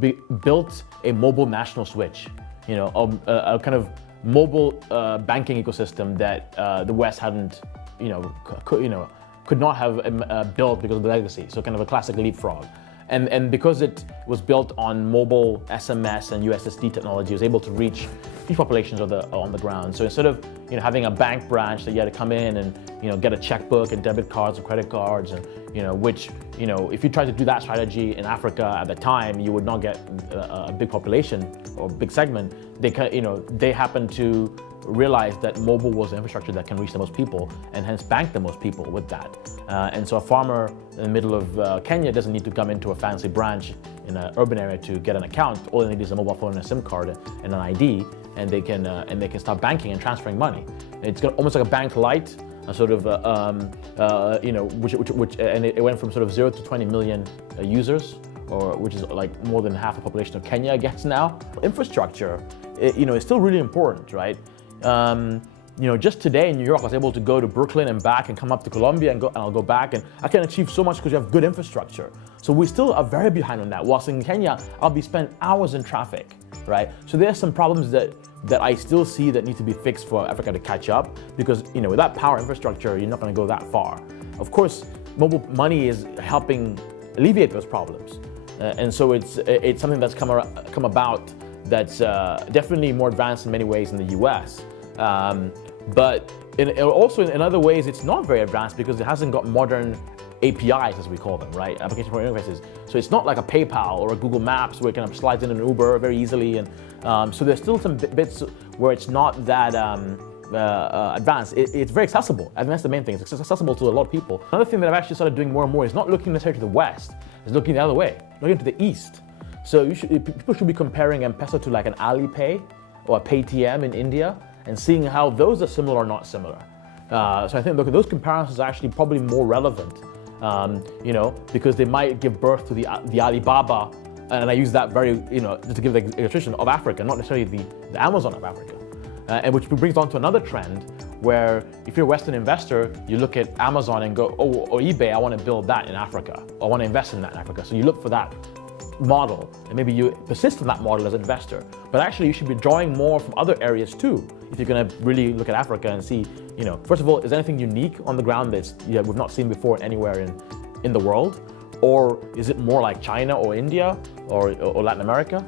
built a mobile national switch, a kind of mobile banking ecosystem that the West hadn't, could not have built because of the legacy. So kind of a classic leapfrog. And because it was built on mobile SMS and USSD technology, it was able to reach huge populations on the ground. So instead of having a bank branch that you had to come in and get a checkbook and debit cards and credit cards, and which if you tried to do that strategy in Africa at the time, you would not get a big population or big segment. They happened to realize that mobile was the infrastructure that can reach the most people, and hence bank the most people with that. And so a farmer in the middle of Kenya doesn't need to come into a fancy branch in an urban area to get an account. All they need is a mobile phone and a SIM card and an ID, and they can start banking and transferring money. It's almost like a bank light, a sort of and it went from sort of 0 to 20 million users, which is like more than half the population of Kenya, I guess now. Infrastructure, is still really important, right? Just today in New York, I was able to go to Brooklyn and back and come up to Colombia and I'll go back, and I can achieve so much because you have good infrastructure. So we still are very behind on that. Whilst in Kenya, I'll be spent hours in traffic, right? So there's some problems that I still see that need to be fixed for Africa to catch up, because without power infrastructure, you're not going to go that far. Of course, mobile money is helping alleviate those problems, and so it's something that's come about that's definitely more advanced in many ways in the US. But also in other ways, it's not very advanced because it hasn't got modern APIs, as we call them, right? Application Programming Interfaces. So it's not like a PayPal or a Google Maps where it kind of slides in an Uber very easily. And so there's still some bits where it's not that advanced. It's very accessible. I think that's the main thing. It's accessible to a lot of people. Another thing that I've actually started doing more and more is not looking necessarily to the West. It's looking the other way, looking to the East. So people should be comparing M-Pesa to like an Alipay or a Paytm in India, and seeing how those are similar or not similar. So I think those comparisons are actually probably more relevant, because they might give birth to the Alibaba, and I use that very, to give the illustration of Africa, not necessarily the Amazon of Africa. And which brings on to another trend where if you're a Western investor, you look at Amazon and go, oh, or eBay, I want to build that in Africa. I want to invest in that in Africa. So you look for that model, and maybe you persist in that model as an investor. But actually, you should be drawing more from other areas too, if you're going to really look at Africa and see, first of all, is there anything unique on the ground that we've not seen before anywhere in the world? Or is it more like China or India or Latin America?